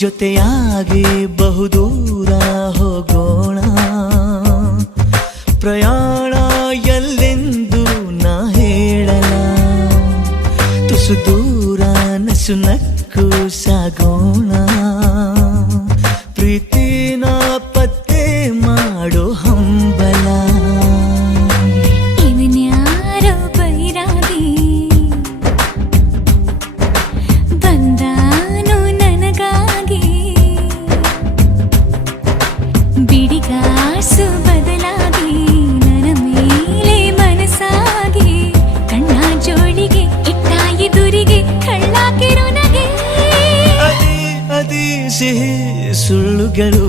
ಜೊತೆಯಾಗಿ ಬಹುದೂರ ಹೋಗೋಣ, ಪ್ರಯಾಣ ಎಲ್ಲೆಂದು ನಾ ಹೇಳಲ, ತುಸು ದೂರ ನಸು ನಕ್ಕು ಸಾಗೋಣ, ಪ್ರೀತಿನ ಪತ್ತೆ ಮಾಡೋ ಹಂಬಲ. ಇವನ್ಯಾರೋ ಬೈರಾಗಿ ಬಂದಾನು ನನಗಾಗಿ, ಬಿಡಿಗಾಸು ಬದಲಾಗಿ ನನ್ನ ಮೇಲೆ ಮನಸ್ಸಾಗಿ, ಕಣ್ಣ ಜೋಳಿಗೆ ಇಟ್ಟ ಎದುರಿಗೆ ಕಳ್ಳಾಕಿರೋ ನಗೆ. ಅದೇ ಸಿಹಿ ಸುಳ್ಳುಗಳು